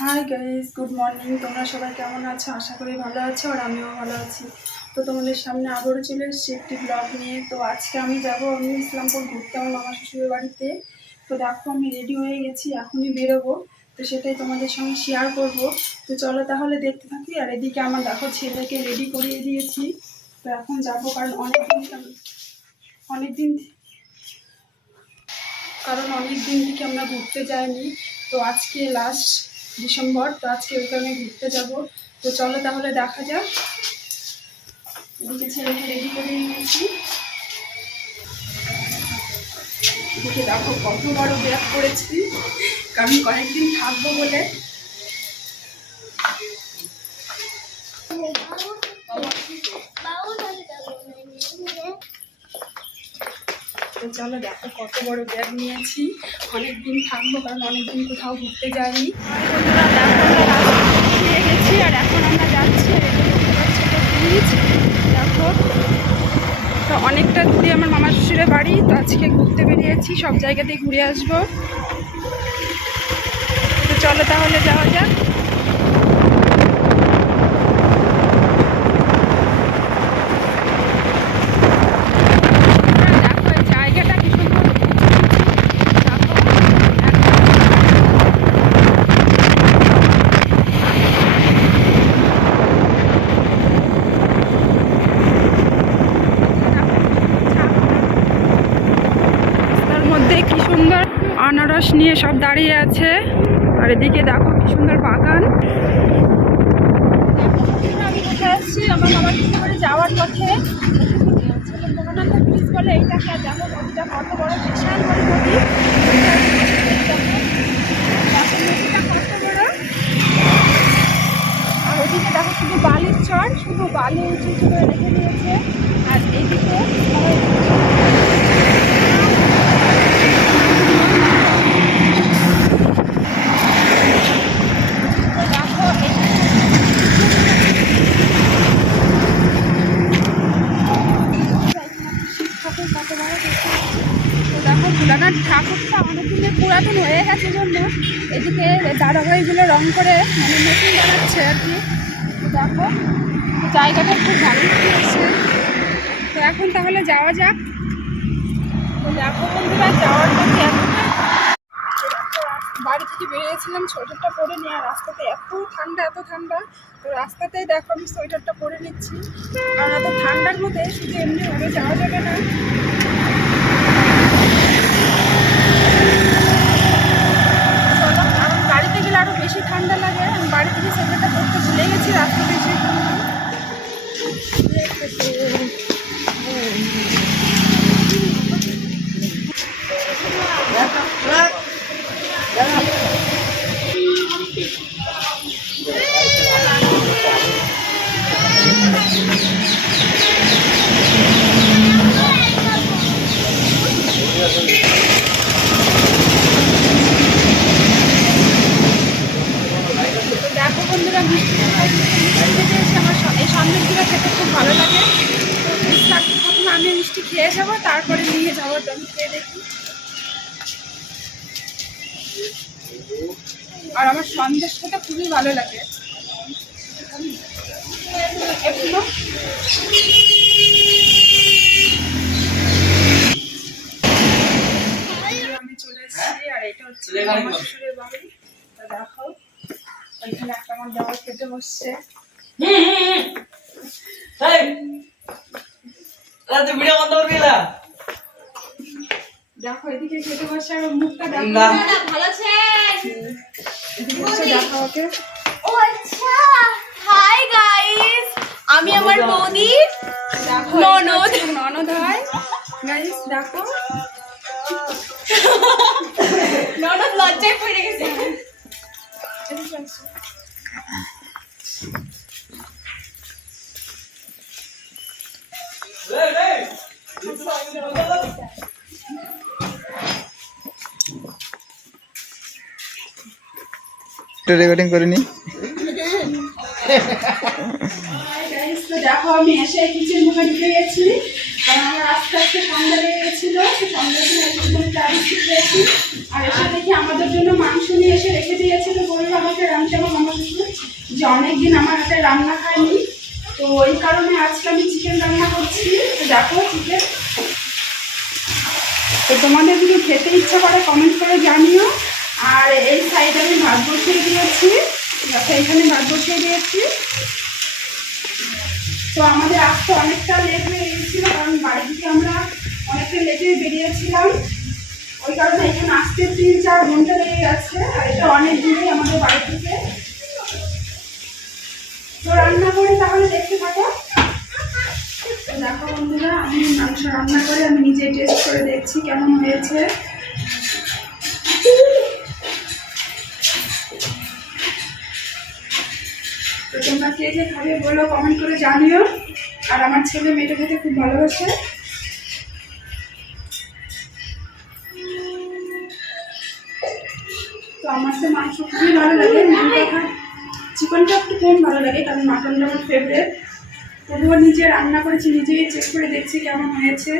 Hi guys, good morning. তোমরা সবাই কেমন আছো? আশা করি ভালো আছো, আর আমিও ভালো আছি। তো তোমাদের সামনে আবারও চলে এসেছি একটি ব্লগ নিয়ে। তো আজকে আমি ইসলামপুর ঘুরতে আমার মামা শ্বশুরের বাড়িতে। তো দেখো আমি রেডি হয়ে গেছি, এখনই বেরোবো। তো সেটাই তোমাদের সঙ্গে শেয়ার করব। তো চলো তাহলে দেখতে থাকি। আর এদিকে আমার দেখো ছেলেকে রেডি করিয়ে দিয়েছি। তো এখন যাবো, কারণ অনেক দিন থেকে আমরা ঘুরতে যাইনি। তো আজকে লাস্ট ডিসেম্বর, তো আজকে ওখানে ঘুরতে যাব। তো চলো তাহলে দেখা যাক। এদিকে ছেলেকে রেডি করে নিয়েছি। এদিকে দেখো কত বড় ব্যাগ করেছি, কারণ কয়েকদিন থাকবো বলে। তো চলো দেখো কত বড় ব্যাগ নিয়েছি, অনেকদিন থাকবো, কারণ অনেকদিন কোথাও ঘুরতে যাইনি। নিয়ে গেছি, আর এখন আমরা যাচ্ছি। দেখো তো অনেকটা দূরে আমার মামা শ্বশুরের বাড়ি। তো আজকে ঘুরতে বেরিয়েছি, সব জায়গাতেই ঘুরে আসবো। তো চলো তাহলে যাওয়া যাক। আনারস নিয়ে সব দাঁড়িয়ে আছে, আর এদিকে দেখো কি সুন্দর বাগান। আমি কোথায় আসছি? আমার মামার বাড়ি যাওয়ার পথে মহানন্দা ব্রিজ বলে এইটাকে, দেখো নদীটা কত বড়, বিশাল বড় নদী। নদীটা কত বড়, আর ওদিকে দেখো শুধু বালির চর, শুধু বালি উঁচু করে রেখে দিয়েছে। আর এইদিকে ভোলানাথ ঠাকুরটা অনেকদিনের পুরাতন হয়ে গেছে জন্য এদিকে দাদাভাইগুলো রং করে মানে নতুন বানাচ্ছে আর কি। দেখো জায়গাটা খুব ভালো লাগছে। তো এখন তাহলে যাওয়া যাক। তো দেখো বন্ধুরা, যাওয়ার পথে বাড়ি থেকে বেরিয়েছিলাম সোয়েটারটা পরে নিয়ে, আর রাস্তাতে এত ঠান্ডা। তো রাস্তাতেই দেখো আমি সোয়েটারটা পরে নিচ্ছি, কারণ এত ঠান্ডার মধ্যে শুধু এমনি উড়ে যাওয়া যাবে না। কারণ গাড়িতে গেলে আরো বেশি ঠান্ডা লাগে। আমি বাড়ি থেকে সোয়েটারটা পরতে ভুলে গেছি, রাস্তাতে এসে দেখো বন্ধুরা, মিষ্টি এসে আমার এই সন্দেশগুলো খেতে খুব ভালো লাগে। প্রথমে আমি মিষ্টি খেয়ে যাবো, তারপরে নিয়ে যাবো। তো আমি খেয়ে দেখি। আর আমার সন্দেশ খেতে খুবই ভালো লাগে। আমি চলে এসেছি, আর এটা হচ্ছে আমার শ্বশুরের বাড়ি। তো দেখো এখানে একটা আমার দেওয়ার খেতে বসছে। দেখো এদিকে খেতে বসে, আর মুখটা দেখো ভালো আছে। দেখো ওকে। ও আচ্ছা, হাই গাইস, আমি আমার বৌদি ননদ হয় গাইস। দেখো ননদ লজ্জায় পড়ে গেছে। রেকর্ডিং করিনি। দেখো আমি এসে কিচেন রুমে ঢুকে গেছি, কারণ আমার আস্তে আস্তে সন্ধ্যা লেগে গেছিলো। সন্ধ্যা খেয়েছি, আর এসে দেখি আমাদের জন্য মাংস নিয়ে এসে রেখে দিয়েছিল, বললো আমাকে হাতে রান্না আমার মামা শ্বশুর যে অনেকদিন আমার হাতে রান্না খায়নি, তো ওই কারণে আজকে আমি চিকেন রান্না করছি। তো দেখো চিকেন, তো তোমাদের যদি খেতে ইচ্ছা করে কমেন্ট করে জানিও। আর এই সাইডে আমি ভাত বসিয়ে দিয়েছি, দেখো এখানে ভাত বসিয়ে দিয়েছি। তো আমাদের আসতে অনেকটা লেট হয়ে গিয়েছিল, কারণ বাড়ি থেকে আমরা অনেকটা লেটে বেরিয়েছিলাম, ওই কারণে এখানে আসতে 3-4 ঘন্টা লেগে গেছে। আর এটা অনেক দূরেই আমাদের বাড়ি থেকে। তো রান্না করে তাহলে দেখতে থাকো। তো দেখো বন্ধুরা, আমি মাংস রান্না করে আমি নিজে টেস্ট করে দেখছি কেমন হয়েছে। তো তোমরা কে কে খাবে বলো, কমেন্ট করে জানিও। আর আমার ছেলে মেয়েটা খেতে খুব ভালোবাসে। তো আমার তো মাংস খুবই ভালো লাগে, চিকেনটা একটু কম ভালো লাগে, কারণ মাটনটা আমার ফেভারিট। তবুও নিজে রান্না করেছি, নিজেই চেক করে দেখছি কেমন হয়েছে।